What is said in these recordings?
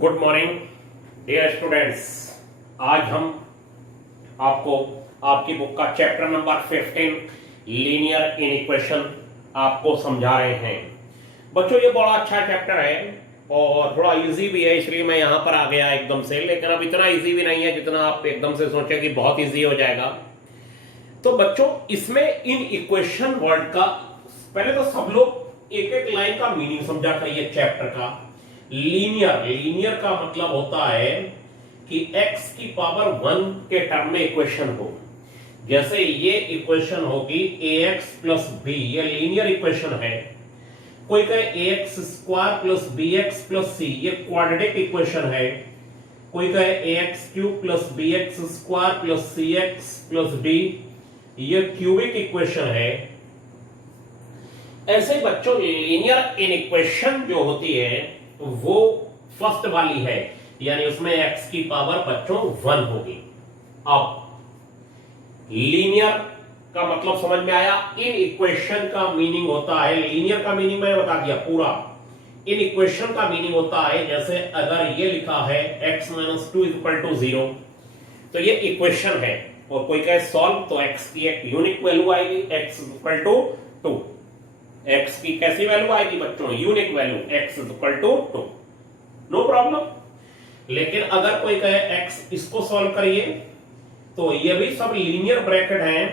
Good morning dear students. आज हम आपको आपकी बुक का चैप्टर नंबर 15 लीनियर इनइक्वेशन आपको समझा रहे हैं। बच्चों ये बड़ा अच्छा चैप्टर है और थोड़ा इजी भी है, इसलिए मैं यहां पर आ गया एकदम से। लेकिन अब इतना इजी भी नहीं है जितना आप एकदम से सोचे कि बहुत इजी हो जाएगा। तो बच्चों इसमें इन इक्वेशन वर्ड का पहले तो सब लोग एक एक लाइन का मीनिंग समझा करिए चैप्टर का। लीनियर का मतलब होता है कि x की पावर 1 के टर्म में इक्वेशन हो। जैसे ये इक्वेशन होगी ax प्लस बी, ये लीनियर इक्वेशन है। कोई कहे ax square plus bx plus c, ये क्वाड्रेटिक इक्वेशन है। कोई कहे ax cube plus bx square plus cx plus d, ये क्यूबिक इक्वेशन है। ऐसे ही बच्चों लीनियर इनइक्वेशन जो होती है वो फर्स्ट वाली है, यानी उसमें x की पावर बच्चों 1 होगी। अब लीनियर का मतलब समझ में आया। इन इक्वेशन का मीनिंग होता है, लीनियर का मीनिंग मैंने बता दिया पूरा। इन इक्वेशन का मीनिंग होता है जैसे अगर ये लिखा है x - 2 = 0, तो ये इक्वेशन है। और कोई कहे सॉल्व, तो x की एक यूनिक वैल्यू आएगी x = 2। x की कैसी वैल्यू आएगी बच्चों? Unique value x = 2, no problem. लेकिन अगर कोई कहे x इसको सॉल्व करिए, तो ये भी सब लीनियर ब्रैकेट हैं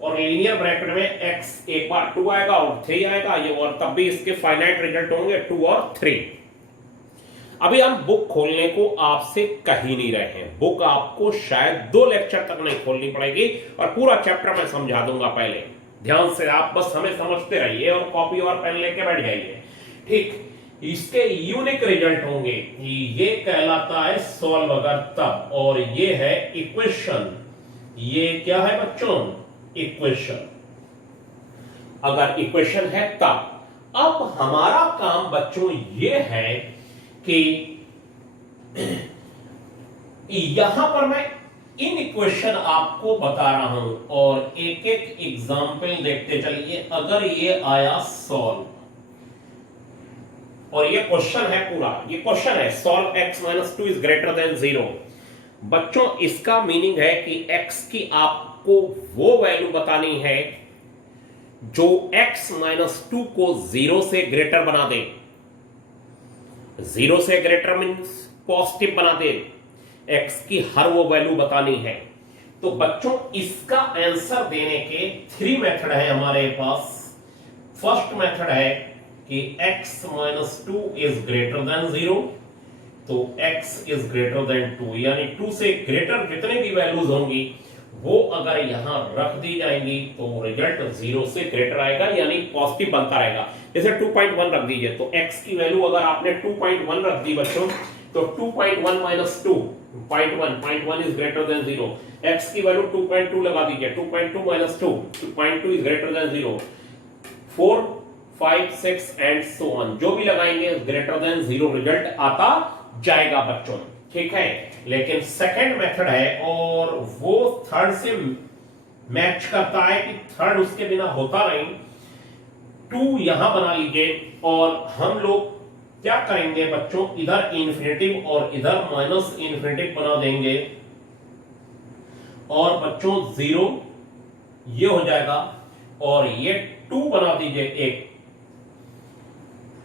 और लीनियर ब्रैकेट में x एक बार 2 आएगा और 3 आएगा, ये और तब भी इसके फाइनाइट रिजल्ट होंगे 2 और 3। अभी हम बुक खोलने को आपसे कह ही नहीं रहे हैं। बुक आपको शायद 2 लेक्चर तक नहीं खोलनी पड़ेगी और पूरा चैप्टर मैं समझा दूंगा। पहले ध्यान से आप बस हमें समझते रहिए और कॉपी और पेन लेके बैठ जाइए, ठीक। इसके यूनिक रिजल्ट होंगे। ये कहलाता है सॉल्व अगर तब, और ये है इक्वेशन। ये क्या है बच्चों? इक्वेशन। अगर इक्वेशन है तब। अब हमारा काम बच्चों ये है कि यहां पर मैं इन इक्वेशन आपको बता रहा हूं और एक एक एग्जाम्पल देखते चलिए। अगर ये आया सॉल्व, और ये क्वेश्चन है पूरा, ये क्वेश्चन है सॉल्व x - 2 > 0। बच्चों इसका मीनिंग है कि x की आपको वो वैल्यू बतानी है जो x - 2 को 0 से ग्रेटर बना दे। 0 से ग्रेटर मीन्स पॉजिटिव बना दे। x की हर वो वैल्यू बतानी है। तो बच्चों इसका आंसर देने के 3 मेथड है हमारे पास। फर्स्ट मेथड है कि x - 2 > 0, तो x > 2, यानी 2 से ग्रेटर जितने भी वैल्यूज होंगी वो अगर यहां रख दी जाएंगी तो रिजल्ट 0 से ग्रेटर आएगा, यानी पॉजिटिव बनता रहेगा। जैसे 2.1 रख दीजिए, तो x की वैल्यू अगर आपने 2.1 रख दी बच्चों, तो 2.1 - 2 0.1 is greater than 0। x की वैल्यू 2.2 लगा दीजिए, 2.2 - 2 2.2 is greater than 0। 4 5 6 and so on, जो भी लगाएंगे ग्रेटर देन 0 रिजल्ट आता जाएगा बच्चों, ठीक है। लेकिन सेकंड मेथड है और वो थर्ड से मैच करता है कि थर्ड उसके बिना होता नहीं। 2 यहां बना लीजिए और हम लोग क्या करेंगे बच्चों, इधर इन्फिनेटिव और इधर माइनस इन्फिनेटिव बना देंगे और बच्चों 0 ये हो जाएगा और ये 2 बना दीजिए एक।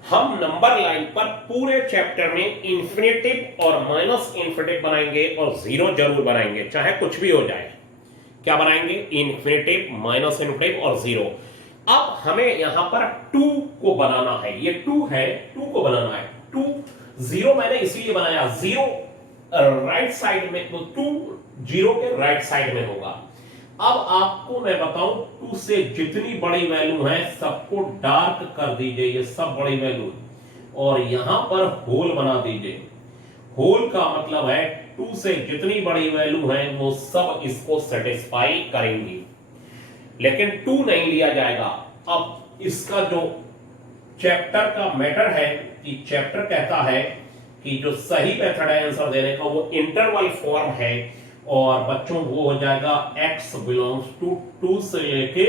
हम नंबर लाइन पर पूरे चैप्टर में इन्फिनेटिव और माइनस इन्फिनेटिव बनाएंगे और 0 जरूर बनाएंगे, चाहे कुछ भी हो जाए। क्या बनाएंगे? इन्फिनेटिव, माइनस इन्फिनेटिव और 0। अब हमें यहां पर 2 को बनाना है। ये 2 है, 2 को बनाना है। 2 0 मैंने इसीलिए बनाया, 0 राइट साइड में, तो 2 0 के राइट साइड में होगा। अब आपको मैं बताऊं, 2 से जितनी बड़ी वैल्यू है सबको डार्क कर दीजिए, ये सब बड़ी वैल्यू, और यहां पर होल बना दीजिए। होल का मतलब है 2 से जितनी बड़ी वैल्यू है वो सब इसको सेटिस्फाई करेंगी, लेकिन 2 नहीं लिया जाएगा। अब इसका जो चैप्टर का मैटर है कि चैप्टर कहता है कि जो सही मेथड है आंसर देने का वो इंटरवल फॉर्म है, और बच्चों वो हो जाएगा x बिलोंग्स टू 2 से लेके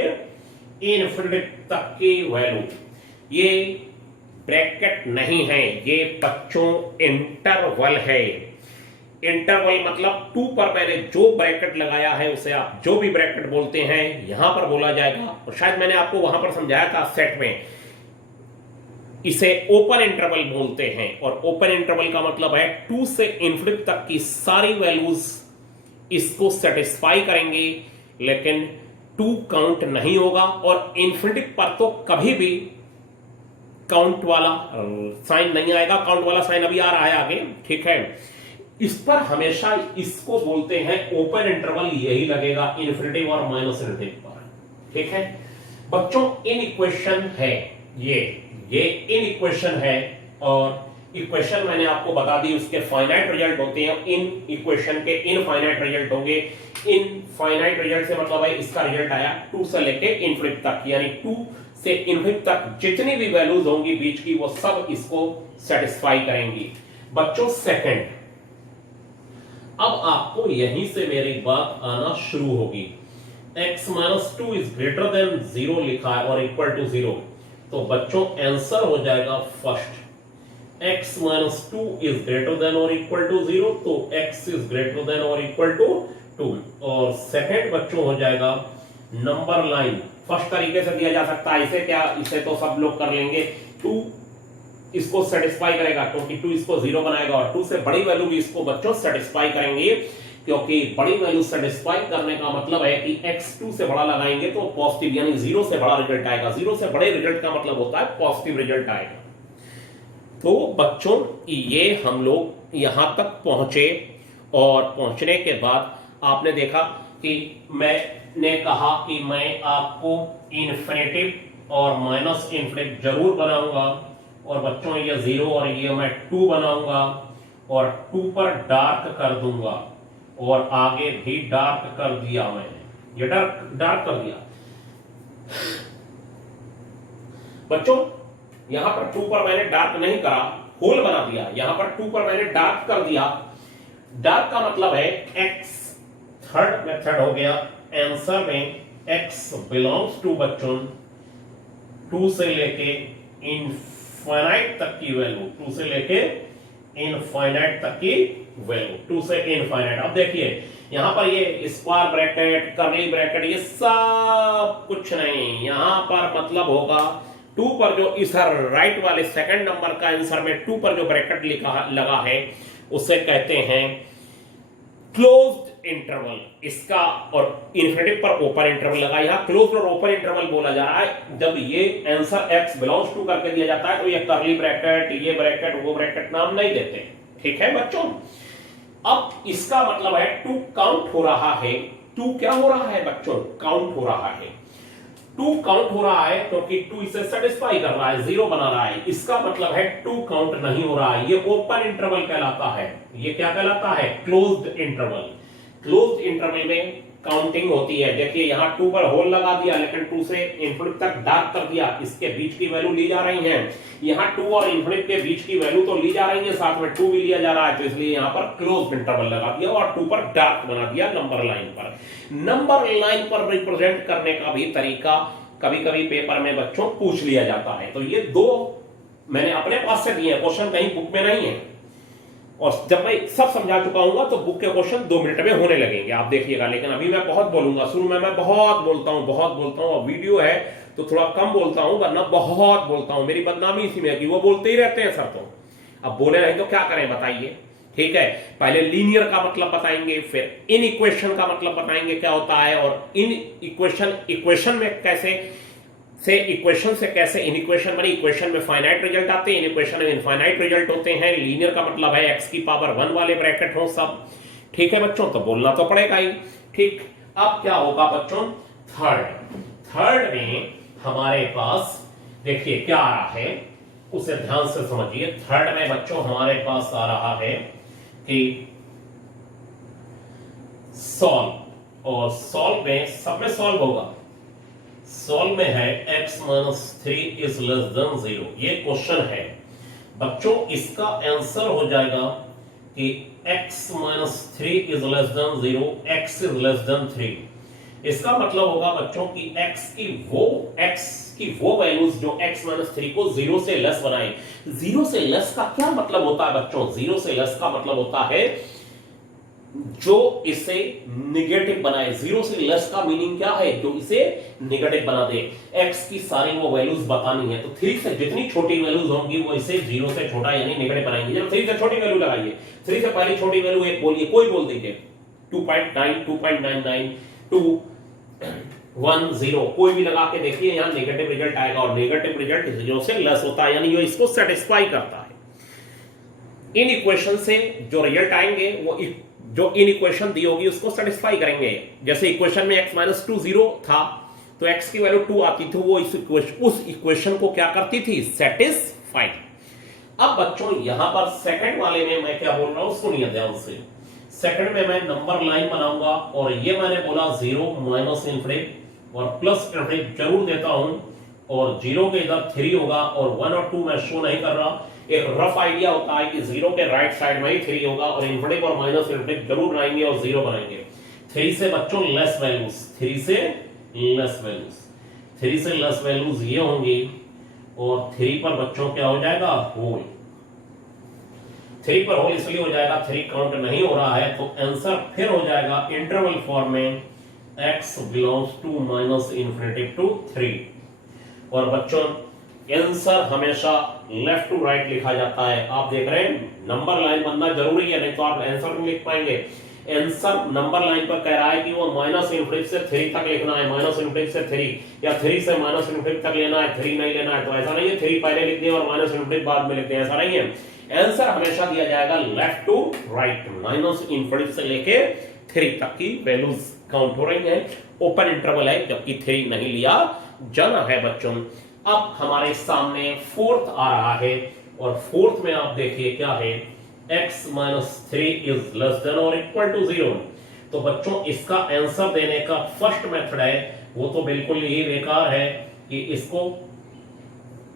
इनफिनिटी तक की वैल्यू। ये ब्रैकेट नहीं है, ये बच्चों इंटरवल है। इंटरवल मतलब 2 पर मैंने जो ब्रैकेट लगाया है उसे आप जो भी ब्रैकेट बोलते हैं यहां पर बोला जाएगा। और शायद मैंने आपको वहां पर समझाया था सेट में, इसे ओपन इंटरवल बोलते हैं। और ओपन इंटरवल का मतलब है 2 से इन्फिनिटी तक की सारी वैल्यूज इसको सेटिस्फाई करेंगे, लेकिन 2 काउंट नहीं होगा। और इन्फिनिटी पर तो कभी भी काउंट वाला साइन नहीं आएगा। काउंट वाला साइन अभी आ रहा है आगे, ठीक है। इस पर हमेशा इसको बोलते हैं ओपन इंटरवल, यही लगेगा इन्फिनिटी और माइनस इन्फिनिटी पर, ठीक है बच्चों। इन इक्वेशन है ये इन इक्वेशन है, और इक्वेशन मैंने आपको बता दी उसके फाइनाइट रिजल्ट होते हैं। इन इक्वेशन के इनफाइनाइट रिजल्ट होंगे। इनफाइनाइट रिजल्ट से मतलब है इसका रिजल्ट आया 2 से लेके इन्फिनिटी तक, यानी 2 से इन्फिनिटी तक जितनी भी वैल्यूज होंगी बीच की वो सब इसको सेटिस्फाई करेंगी। बच्चों सेकंड, अब आपको यहीं से मेरी बात आना शुरू होगी। x - 2 इज ग्रेटर देन 0 लिखा है और इक्वल टू 0, तो बच्चों आंसर हो जाएगा first, x - 2 is greater than और इक्वल टू 0, तो x इज ग्रेटर देन और इक्वल टू 2। और सेकंड बच्चों हो जाएगा नंबर लाइन। फर्स्ट तरीके से दिया जा सकता है, इसे क्या, इसे तो सब लोग कर लेंगे। 2 इसको सेटिस्फाई करेगा क्योंकि 2 इसको 0 बनाएगा, और 2 से बड़ी वैल्यू भी इसको बच्चों सेटिस्फाई करेंगे, क्योंकि बड़ी वैल्यू सेटिस्फाई करने का मतलब है कि x 2 से बड़ा लगाएंगे तो पॉजिटिव, यानी 0 से बड़ा रिजल्ट आएगा। 0 से बड़े रिजल्ट का मतलब होता है पॉजिटिव रिजल्ट आएगा। तो बच्चों ये हम लोग यहां तक पहुंचे, और पहुंचने के बाद आपने देखा कि मैंने कहा कि मैं आपको इन्फिनिटिव और माइनस इन्फिनिटिव जरूर बनाऊंगा, और बच्चों ये 0 और ये मैं 2 बनाऊंगा और 2 पर डार्क कर दूंगा, और आगे भी डार्क कर दिया मैंने, ये डार्क कर दिया बच्चों। यहां पर 2 पर मैंने डार्क नहीं करा, होल बना दिया। यहां पर 2 पर मैंने डार्क कर दिया। डार्क का मतलब है x, थर्ड मेथड हो गया। आंसर में x बिलोंग्स टू बच्चों 2 से लेके इनफाइनाइट तक की वैल्यू, 2 से लेके इनफाइनाइट तक की वैल्यू, 2 से इनफाइनाइट। अब देखिए यहां पर ये स्क्वायर ब्रैकेट, कर्ली ब्रैकेट, ये सब कुछ नहीं। यहां पर मतलब होगा 2 पर जो इस राइट वाले सेकंड नंबर का आंसर में 2 पर जो ब्रैकेट लिखा लगा है उसे कहते हैं क्लोज्ड इंटरवल। इसका और इन्फिनिटी पर ओपन इंटरवल लगा। यहां क्लोज्ड और ओपन इंटरवल बोला जा रहा है जब ये आंसर x बिलोंग्स टू करके दिया जाता है, तो ये कर्ली ब्रैकेट, ये ब्रैकेट, वो ब्रैकेट नाम नहीं देते, ठीक है बच्चों। अब इसका मतलब है 2 काउंट हो रहा है। 2 क्या हो रहा है बच्चों? काउंट हो रहा है। 2 काउंट हो रहा है क्योंकि 2 इसे सेटिस्फाई कर रहा है, 0 बना रहा है। इसका मतलब है 2 काउंट नहीं हो रहा है। ये ओपन इंटरवल कहलाता है। ये क्या कहलाता है? Closed interval. क्लोज्ड इंटरवल में काउंटिंग होती है। देखिए यहां 2 पर होल लगा दिया, लेकिन 2 से इन्फिनिटी तक डार्क कर दिया, इसके बीच की वैल्यू ली जा रही है। यहां 2 और इन्फिनिटी के बीच की वैल्यू तो ली जा रही है, साथ में 2 भी लिया जा रहा है, तो इसलिए यहां पर क्लोज्ड इंटरवल लगा दिया और 2 पर डार्क बना दिया नंबर लाइन पर। नंबर लाइन पर रिप्रेजेंट करने का भी तरीका कभी कभी पेपर में बच्चों पूछ लिया जाता है। तो ये 2 मैंने अपने पास से दिए, क्वेश्चन कहीं बुक में नहीं है, और जब मैं सब समझा चुका हूं तो बुक के क्वेश्चन 2 मिनट में होने लगेंगे, आप देखिएगा। लेकिन अभी मैं बहुत बोलूंगा, शुरू में मैं बहुत बोलता हूं, और वीडियो है तो थोड़ा कम बोलता हूं, वरना बहुत बोलता हूं। मेरी बदनामी इसी में है कि वो बोलते ही रहते हैं सर। तो अब बोले नहीं तो क्या करें बताइए, ठीक है। पहले लीनियर का मतलब बताएंगे, फिर इन इक्वेशन का मतलब बताएंगे क्या होता है, और इन इक्वेशन में कैसे से इक्वेशन से कैसे इन इक्वेशन बनी। इक्वेशन में फाइनाइट रिजल्ट आते हैं, इन इक्वेशन में इनफाइनाइट रिजल्ट होते हैं। लीनियर का मतलब है x की पावर 1 वाले ब्रैकेट हो सब, ठीक है बच्चों। तो बोलना तो पड़ेगा ही, ठीक। अब क्या होगा बच्चों? थर्ड में हमारे पास देखिए क्या आ रहा है, उसे ध्यान से समझिए। थर्ड में बच्चों हमारे पास आ रहा है कि सॉल्व, और सॉल्व में सब में सॉल्व होगा। सॉल्व में है x - 3 इज लेस देन 0। ये क्वेश्चन है बच्चों। इसका आंसर हो जाएगा कि x - 3 is less than 0, x is less than 3। इसका मतलब होगा बच्चों की x की वो वैल्यूज जो x माइनस 3 को 0 से लेस बनाए। 0 से लेस का क्या मतलब होता है बच्चों? 0 से लेस का मतलब होता है जो इसे निगेटिव बनाए। 0 से लेस का मीनिंग क्या है? जो इसे निगेटिव बना दे। x की सारी वो वैल्यूज बतानी है, तो 3 से जितनी छोटी वैल्यूज होंगी वो इसे 0 से छोटा यानी निगेटिव बनाएंगे। जब 3 से छोटी वैल्यू लगाइए, 3 से पहली छोटी वैल्यू एक बोलिए, कोई बोल दीजिए, 2.9, 2.99, 210, कोई भी लगा के देखिए, यहां नेगेटिव रिजल्ट आएगा और नेगेटिव रिजल्ट 0 से लेस होता है, यानी ये इसको सेटिस्फाई करता है। इन इक्वेशन से जो रिजल्ट आएंगे वो जो इन इक्वेशन दी होगी उसको सेटिस्फाई करेंगे। जैसे इक्वेशन में x माइनस 2 0 था तो x की वैल्यू 2 आती थी, वो उस इक्वेशन को क्या करती थी? सेटिस्फाई। अब बच्चों यहां पर सेकंड वाले में मैं क्या बोल रहा हूं सुनिए ध्यान से। सेकंड में मैं नंबर लाइन बनाऊंगा और ये मैंने बोला 0 माइनस इनफिनिटी और प्लस इनफिनिटी जरूर देता हूं, और 0 के इधर 3 होगा और 1 और 2 मैं शो नहीं कर रहा। एक रफ आइडिया होता है कि 0 के राइट साइड में ही 3 होगा और इनफिनिटी और माइनस इनफिनिटी जरूर बनाएंगे और 0 बनाएंगे। 3 से बच्चों लेस वैल्यूज, 3 से लेस वैल्यूज, 3 से लेस वैल्यूज ये होंगी और 3 पर बच्चों क्या हो जाएगा? होल। 3 पर होल इसलिए हो जाएगा 3 काउंट नहीं हो रहा है, तो आंसर फिर हो जाएगा इंटरवल फॉर्म में x belongs to minus infinity to 3। और बच्चों आंसर हमेशा लेफ्ट टू राइट लिखा जाता है। आप देख रहे हैं नंबर लाइन बनना जरूरी है, नहीं तो आप आंसर नहीं लिख पाएंगे। आंसर नंबर लाइन पर कह रहा है कि वो माइनस इनफिनिटी से 3 तक लिखना है, माइनस इनफिनिटी से 3 या 3 से माइनस इनफिनिटी तक लेना है, 3 नहीं लेना है। तो ऐसा नहीं है 3 पहले लिख दें और माइनस इनफिनिटी बाद में लिख दें, ऐसा नहीं है। आंसर हमेशा दिया जाएगा left to right, minus infinity से लेके 3 तक की वैल्यूज काउंट हो रही है। ओपन इंटरवल है जबकि 3 नहीं लिया जाना है बच्चों। अब हमारे सामने फोर्थ आ रहा है और फोर्थ में आप देखिए क्या है, x minus 3 is less than और इक्वल टू 0। तो बच्चों इसका आंसर देने का फर्स्ट मेथड है वो तो बिल्कुल ही बेकार है कि इसको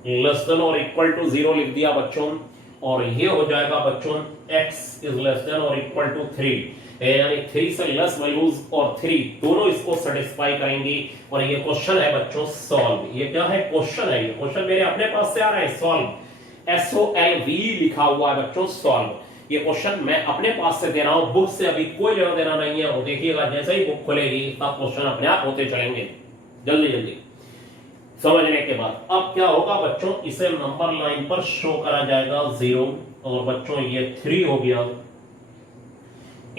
लेस देन और इक्वल टू 0 लिख दिया बच्चों, और ये हो जाएगा बच्चों x इज लेस देन और इक्वल टू 3, यानी 3 से लेस वैल्यूज और 3 दोनों इसको सेटिस्फाई करेंगी। और ये क्वेश्चन है बच्चों सॉल्व। ये क्या है? क्वेश्चन है। ये क्वेश्चन मेरे अपने पास से आ रहा है, सॉल्व, SOLV लिखा हुआ है बच्चों, सॉल्व। ये क्वेश्चन मैं अपने पास से दे रहा हूं, बुक से अभी कोई लेना देना नहीं है। और देखिएगा जैसे ही बुक खुलेगी तब क्वेश्चन अपने आप होते चलेंगे जल्दी जल्दी समझने के बाद। अब क्या होगा बच्चों, इसे नंबर लाइन पर शो करा जाएगा 0 और बच्चों ये 3 हो गया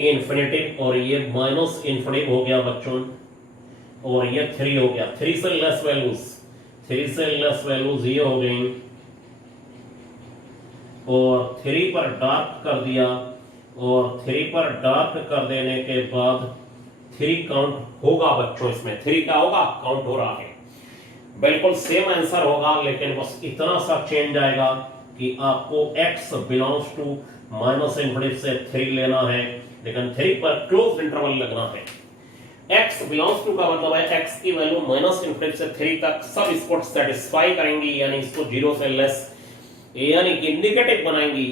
इनफिनिटी और ये माइनस इनफिनिटी हो गया बच्चों, और ये 3 हो गया। 3 से लेस वैल्यूज, 3 से लेस वैल्यूज ये हो गई और 3 पर डार्क कर दिया, और 3 पर डार्क कर देने के बाद 3 काउंट होगा बच्चों। इसमें 3 क्या होगा? काउंट हो रहा है। बिल्कुल सेम आंसर होगा, लेकिन बस इतना सा चेंज आएगा कि आपको x belongs to minus infinity से 3 लेना है, लेकिन 3 पर क्लोज इंटरवल लगना है। x बिलोंग्स टू का मतलब है x की वैल्यू माइनस इनफिनिटी से 3 तक सब इसको सेटिस्फाई करेंगी, यानी इसको 0 से लेस यानी कि निगेटिव बनाएंगी।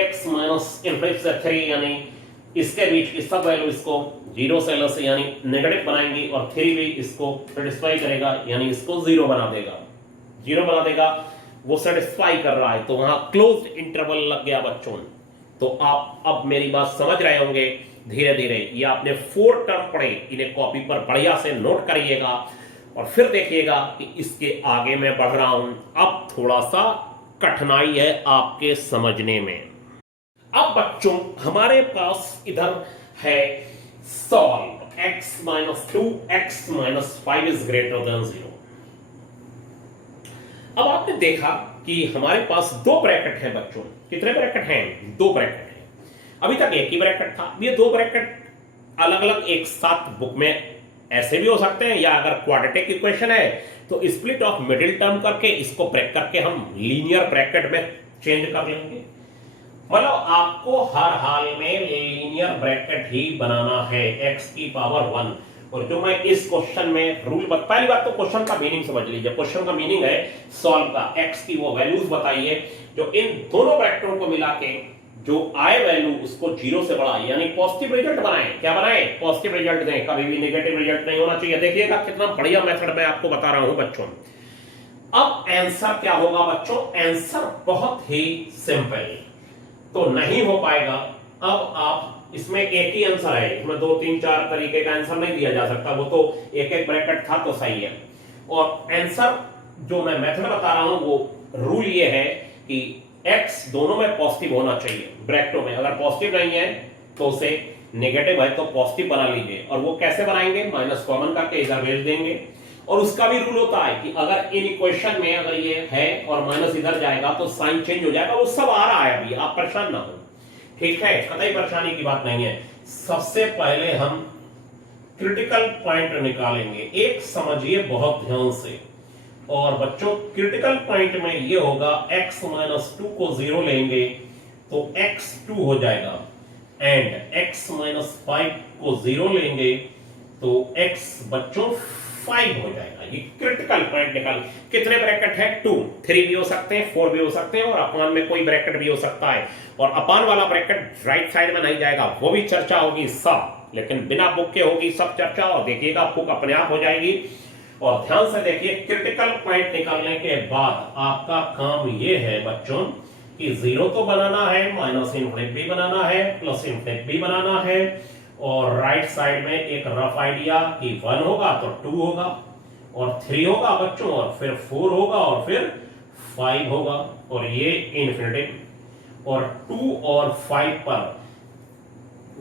x माइनस इनफिनिटी से 3 यानी इसके बीच की सब वैल्यू इसको 0 से लेस यानी नेगेटिव बनाएंगी, और 3 भी इसको सेटिस्फाई करेगा यानी इसको 0 बना देगा। 0 बना देगा, वो सेटिस्फाई कर रहा है, तो वहां क्लोज इंटरवल लग गया बच्चों। तो आप अब मेरी बात समझ रहे होंगे धीरे धीरे। ये आपने 4 टर्म पढ़े, इन्हें कॉपी पर बढ़िया से नोट करिएगा और फिर देखिएगा कि इसके आगे मैं बढ़ रहा हूं। अब थोड़ा सा कठिनाई है आपके समझने में। अब बच्चों हमारे पास इधर है solve x minus 2 x minus 5 is greater than 0। अब आपने देखा कि हमारे पास 2 ब्रैकेट हैं बच्चों। कितने ब्रैकेट हैं? 2 ब्रैकेट हैं। अभी तक एक ही ब्रैकेट था। ये 2 ब्रैकेट अलग अलग एक साथ बुक में ऐसे भी हो सकते हैं, या अगर क्वाड्रेटिक इक्वेशन है तो स्प्लिट ऑफ मिडिल टर्म करके इसको ब्रेक करके हम लीनियर ब्रैकेट में चेंज कर लेंगे। मतलब आपको हर हाल में लीनियर ब्रैकेट ही बनाना है x की पावर 1। और जो मैं इस क्वेश्चन में रूल पहली बात तो क्वेश्चन का मीनिंग समझ लीजिए। क्वेश्चन का मीनिंग है सॉल्व का, x की वो वैल्यूज बताइए जो इन दोनों ब्रैकेटों को मिला के जो आए वैल्यू उसको 0 से बढ़ाए, यानी पॉजिटिव रिजल्ट बनाए। क्या बनाए? पॉजिटिव रिजल्ट दें, कभी भी नेगेटिव रिजल्ट नहीं होना चाहिए। देखिएगा कितना बढ़िया मेथड मैं आपको बता रहा हूं बच्चों। अब आंसर क्या होगा बच्चों? आंसर बहुत ही सिंपल, तो नहीं हो पाएगा। अब आप इसमें एक ही आंसर है, इसमें 2 3 4 तरीके का आंसर नहीं दिया जा सकता, वो तो एक एक ब्रैकेट था तो सही है। और आंसर जो मैं मेथड बता रहा हूं वो रूल ये है कि x दोनों में पॉजिटिव होना चाहिए ब्रैकेटों में। अगर पॉजिटिव नहीं है तो उसे नेगेटिव है तो पॉजिटिव बना लीजिए। और वो कैसे बनाएंगे? माइनस कॉमन करके इधर भेज देंगे। और उसका भी रूल होता है कि अगर इन इक्वेशन में अगर ये है और माइनस इधर जाएगा तो साइन चेंज हो जाएगा। वो सब आ रहा है अभी, आप परेशान ना हो, ठीक है? कतई परेशानी की बात नहीं है। सबसे पहले हम क्रिटिकल पॉइंट निकालेंगे, एक समझिए बहुत ध्यान से। और बच्चों क्रिटिकल पॉइंट में ये होगा x माइनस 2 को 0 लेंगे तो x2 हो जाएगा, एंड x माइनस 5 को 0 लेंगे तो x बच्चों 5 हो जाएगा। ये क्रिटिकल पॉइंट निकाल। कितने ब्रैकेट है? 2, 3 भी हो सकते हैं, 4 भी हो सकते हैं, और अपान में कोई ब्रैकेट भी हो सकता है। और अपान वाला ब्रैकेट राइट साइड में नहीं जाएगा, वो भी चर्चा होगी सब, लेकिन बिना बुक के होगी सब चर्चा। और देखिएगा बुक अपने आप हो जाएगी। और ध्यान से देखिए, क्रिटिकल पॉइंट निकालने के बाद आपका काम ये है बच्चों कि 0 तो बनाना है, माइनस इनफिनिट भी बनाना है, प्लस इनफिनिट भी बनाना है। और राइट साइड में एक रफ आइडिया कि 1 होगा तो 2 होगा, और 3 होगा बच्चों, और फिर 4 होगा, और फिर 5 होगा, और ये इनफिनिटिव। और 2 और 5 पर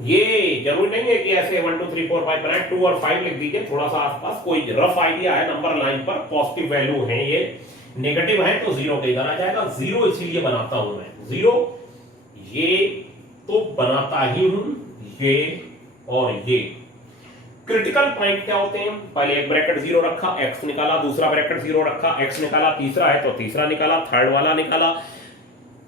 ये जरूरी नहीं है कि ऐसे 1 2 3 4 5 बनाए, 2 और 5 लिख दीजिए थोड़ा सा आसपास। कोई रफ आइडिया है, नंबर लाइन पर पॉजिटिव वैल्यू है, ये नेगेटिव है तो 0 के इधर आ जाएगा। 0 इसीलिए बनाता हूं मैं, 0 ये तो बनाता ही हूं, ये और ये। क्रिटिकल पॉइंट क्या होते हैं? पहले एक ब्रैकेट 0 रखा, x निकाला, दूसरा ब्रैकेट 0 रखा, x निकाला, तीसरा है तो तीसरा निकाला, थर्ड वाला निकाला।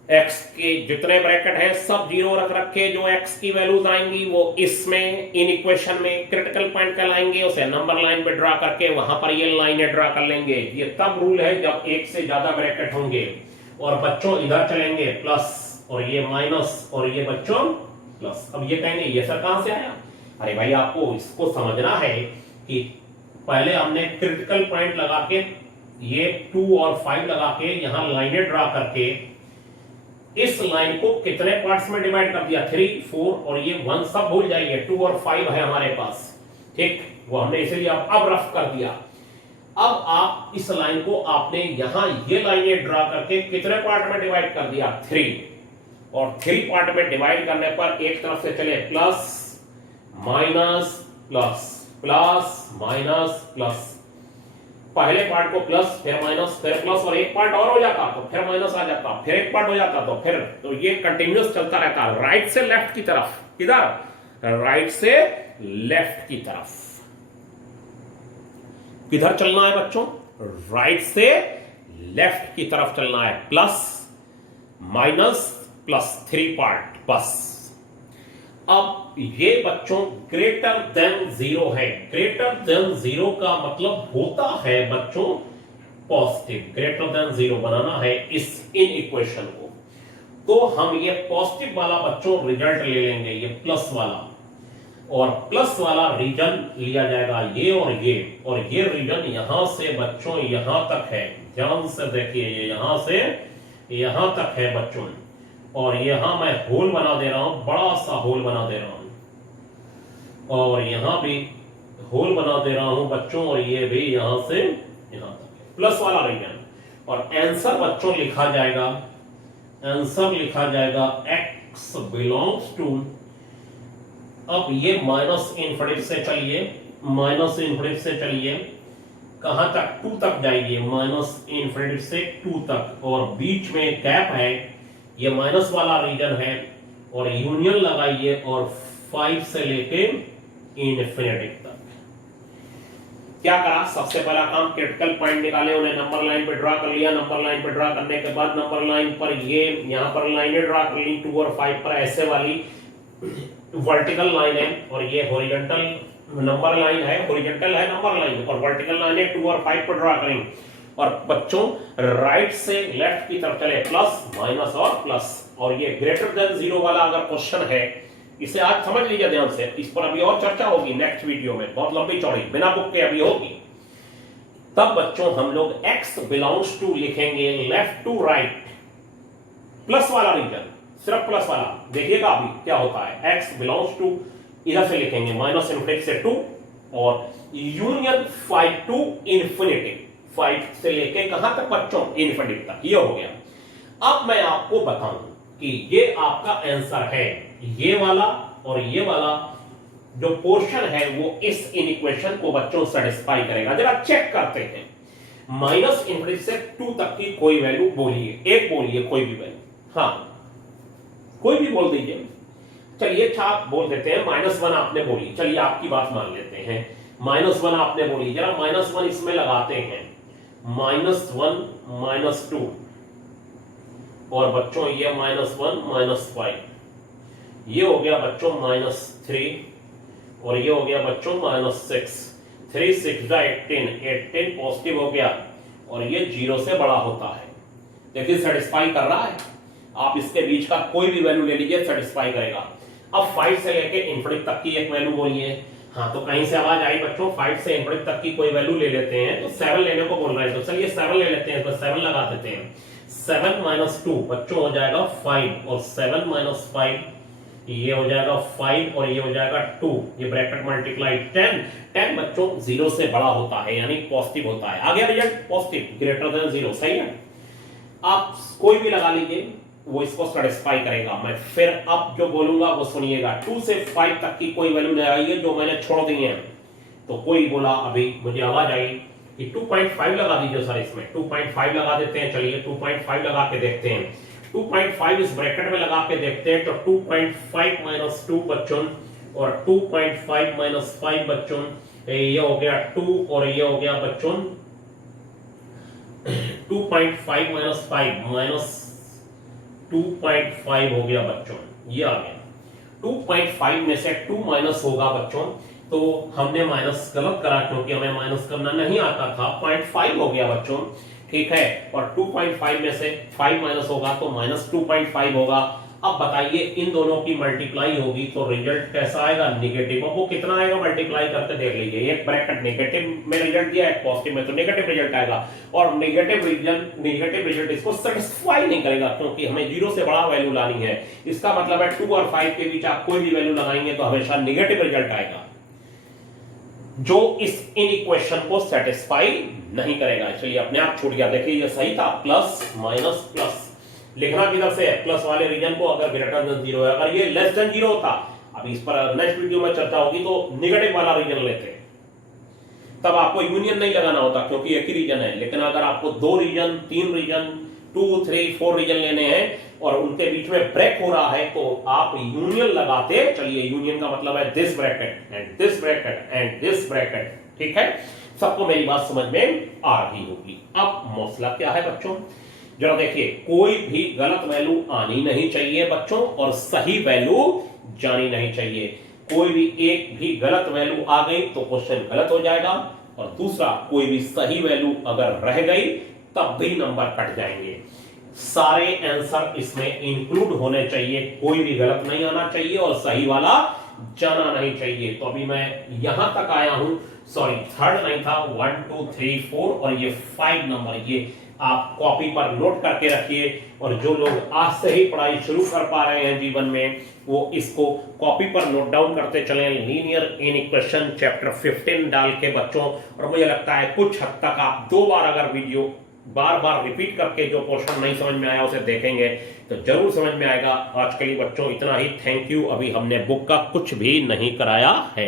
x के जितने ब्रैकेट हैं सब 0 रख रखे, जो x की वैल्यूज आएंगी वो इसमें इन इक्वेशन में क्रिटिकल पॉइंट कहलाएंगे। उसे नंबर लाइन पे ड्रा करके वहां पर ये लाइनें ड्रा कर लेंगे। ये तब रूल है जब एक से ज्यादा ब्रैकेट होंगे। और बच्चों इधर चलेंगे प्लस, और ये माइनस, और ये बच्चों प्लस। अब ये कहेंगे ये सर कहां से आया? अरे भाई आपको इसको समझना है कि पहले हमने क्रिटिकल पॉइंट लगा के, ये 2 और 5 लगा के यहां लाइनें ड्रा करके इस लाइन को कितने पार्ट्स में डिवाइड कर दिया? 3 4 और ये 1 सब भूल जाइए, 2 और 5 है हमारे पास, ठीक? वो हमने इसीलिए अब रफ कर दिया। अब आप इस लाइन को आपने यहां ये लाइनें ड्रा करके कितने पार्ट में डिवाइड कर दिया? 3। और 3 पार्ट में डिवाइड करने पर एक तरफ से चले plus minus plus, plus minus plus. पहले पार्ट को प्लस, फिर माइनस, फिर प्लस, और एक पार्ट और हो जाता तो फिर माइनस आ जाता, फिर एक पार्ट हो जाता तो फिर, तो ये कंटिन्यूअस चलता रहता है राइट से लेफ्ट की तरफ। किधर? राइट से लेफ्ट की तरफ। किधर चलना है बच्चों? राइट से लेफ्ट की तरफ चलना है। प्लस माइनस प्लस 3 पार्ट, बस। अब ये बच्चों ग्रेटर देन 0 है। ग्रेटर देन 0 का मतलब होता है बच्चों पॉजिटिव। ग्रेटर देन 0 बनाना है इन इक्वेशन को, तो हम ये पॉजिटिव वाला बच्चों रिजल्ट ले लेंगे, ये प्लस वाला। और प्लस वाला रीजन लिया जाएगा ये और ये रीजन यहां से बच्चों यहां तक है। ध्यान से देखिए, ये यहां से यहां तक है बच्चों। और यहां मैं होल बना दे रहा हूं, बड़ा सा होल बना दे रहा हूं, और यहां भी होल बना दे रहा हूं बच्चों, और ये भी यहां से यहां तक प्लस वाला रीजन। और आंसर बच्चों लिखा जाएगा, आंसर लिखा जाएगा x बिलोंग्स टू, अब ये माइनस इनफिनिटी से चलिए, माइनस इनफिनिटी से चलिए कहां तक? 2 तक जाइए, माइनस इनफिनिटी से 2 तक, और बीच में गैप है, ये माइनस वाला रीजन है, और यूनियन लगाइए और 5 से लेके इनफिनिटी तक। क्या करा? सबसे पहला काम क्रिटिकल पॉइंट निकाले, उन्हें नंबर लाइन पे ड्रा कर लिया। नंबर लाइन पे ड्रा करने के बाद नंबर लाइन पर ये यहां पर लाइनें ड्रा कर ली 2 और 5 पर, ऐसे वाली वर्टिकल लाइन है, और ये हॉरिजॉन्टल नंबर लाइन है, हॉरिजॉन्टल है नंबर लाइन, और वर्टिकल लाइन है 2 और 5 पर ड्रा करेंगे। और बच्चों राइट से लेफ्ट की तरफ चले, प्लस माइनस और प्लस, और ये ग्रेटर देन 0 वाला अगर क्वेश्चन है, इसे आज समझ लीजिए ध्यान से, इस पर अभी और चर्चा होगी नेक्स्ट वीडियो में, बहुत लंबी चौड़ी बिना बुक के अभी होगी। तब बच्चों हम लोग x बिलोंग्स टू लिखेंगे लेफ्ट टू राइट, प्लस वाला रीजन, सिर्फ प्लस वाला। देखिएगा अभी क्या होता है, x बिलोंग्स टू इधर से लिखेंगे माइनस इनफिनिटी से 2 और यूनियन 5 टू इंफिनिटी, 5 से लेके कहां तक बच्चों, इंफिनिटी तक। ये हो गया। अब मैं आपको बताऊं कि ये आपका आंसर है, ये वाला और ये वाला जो पोर्शन है वो इस इनइक्वेशन को बच्चों सेटिस्फाई करेगा। जरा चेक करते हैं, माइनस इनफिनिटी से 2 तक की कोई वैल्यू बोलिए, एक बोलिए कोई भी वैल्यू, हाँ कोई भी बोल दीजिए। चलिए छाप बोल देते हैं -1 आपने बोली, चलिए आपकी बात मान लेते हैं, -1 आपने बोली, जरा -1 इसमें लगाते हैं, -1 -2 और बच्चों ये -1 -5, ये हो गया बच्चों -3 और ये हो गया बच्चों -6, 3 6 18, 18 पॉजिटिव हो गया और ये 0 से बड़ा होता है। देखिए सेटिस्फाई कर रहा है। आप इसके बीच का कोई भी वैल्यू ले लीजिए, सेटिस्फाई करेगा। अब 5 से लेके इंफिनिटी तक की एक वैल्यू बोलिए, हाँ तो कहीं से आवाज आई बच्चों, 5 से इंफिनिटी तक की कोई वैल्यू ले लेते हैं, तो 7 लेने को बोल रहे हैं, तो चलिए 7 ले लेते हैं, तो 7 लगा देते हैं। 7 -2 बच्चों हो जाएगा 5 और 7 -5 ये हो जाएगा 5 और ये हो जाएगा 2, ये ब्रैकेट मल्टीप्लाई 10, 10 बच्चों 0 से बड़ा होता है यानी पॉजिटिव होता है। आ गया रिजल्ट पॉजिटिव, ग्रेटर देन 0, सही है। आप कोई भी लगा लीजिए, वो इसको सेटिस्फाई करेगा। मैं फिर अब जो बोलूंगा वो सुनिएगा। 2 से 5 तक की कोई वैल्यू लगाइए जो मैंने छोड़ दी है। तो कोई बोला, अभी मुझे आवाज आई कि 2.5 लगा दीजिए सर, इसमें 2.5 लगा देते हैं। चलिए 2.5 लगा के देखते हैं, 2.5 इस ब्रैकेट में लगा के देखते हैं। तो 2.5 - 2 बच्चों और 2.5 - 5 बच्चों, ये हो गया 2 और ये हो गया बच्चों 2.5 - 5 -2.5 हो गया बच्चों, ये आ गया। 2.5 में से 2 माइनस होगा बच्चों, तो हमने माइनस गलत करा क्योंकि हमें माइनस करना नहीं आता था। 0.5 हो गया बच्चों, ठीक है। और 2.5 में से 5 माइनस होगा तो -2.5 होगा। अब बताइए इन दोनों की मल्टीप्लाई होगी तो रिजल्ट कैसा आएगा, निगेटिव। अब वो कितना आएगा मल्टीप्लाई करके देख लीजिए, एक ब्रैकेट नेगेटिव में रिजल्ट दिया है, पॉजिटिव में तो नेगेटिव रिजल्ट आएगा। और नेगेटिव रिजल्ट इसको सेटिस्फाई नहीं करेगा क्योंकि हमें 0 से बड़ा वैल्यू लानी है। इसका मतलब है 2 और 5 के बीच आप कोई भी वैल्यू लगाएंगे तो हमेशा नेगेटिव रिजल्ट आएगा, जो इस इनइक्वेशन को सेटिस्फाई नहीं करेगा। चलिए अपने आप छूट गया, देखिए ये सही था, प्लस माइनस प्लस लिखना किधर से है, प्लस वाले रीजन को अगर ग्रेटर देन 0 है। अगर ये लेस देन 0 होता, अब इस पर नेक्स्ट वीडियो में चर्चा होगी, तो नेगेटिव वाला रीजन लेते, तब आपको यूनियन नहीं लगाना होता क्योंकि एक ही रीजन है। लेकिन अगर आपको 2 रीजन 3 रीजन 2 3 4 रीजन लेने हैं और उनके बीच में ब्रेक हो रहा है तो आप यूनियन लगाते। चलिए यूनियन का मतलब है this bracket and this bracket and this bracket, ठीक है। सबको मेरी बात समझ में आ रही होगी। अब मसला क्या है बच्चों, जरा देखिए, कोई भी गलत वैल्यू आनी नहीं चाहिए बच्चों और सही वैल्यू जानी नहीं चाहिए। कोई भी एक भी गलत वैल्यू आ गई तो क्वेश्चन गलत हो जाएगा, और दूसरा कोई भी सही वैल्यू अगर रह गई तब भी नंबर कट जाएंगे। सारे आंसर इसमें इंक्लूड होने चाहिए, कोई भी गलत नहीं आना चाहिए और सही वाला जाना नहीं चाहिए। तो अभी मैं यहां तक आया हूं, सॉरी थर्ड नहीं था, 1 2 3 4 और ये 5 नंबर, ये आप कॉपी पर नोट करके रखिए। और जो लोग आज से ही पढ़ाई शुरू कर पा रहे हैं जीवन में, वो इसको कॉपी पर नोट डाउन करते चलें। लीनियर इनइक्वेशन चैप्टर 15 डाल के बच्चों, और मुझे लगता है कुछ हद तक आप 2 बार अगर वीडियो बार बार रिपीट करके जो पोर्शन नहीं समझ में आया उसे देखेंगे तो जरूर समझ में आएगा। आज के लिए बच्चों इतना ही, थैंक यू। अभी हमने बुक का कुछ भी नहीं कराया है।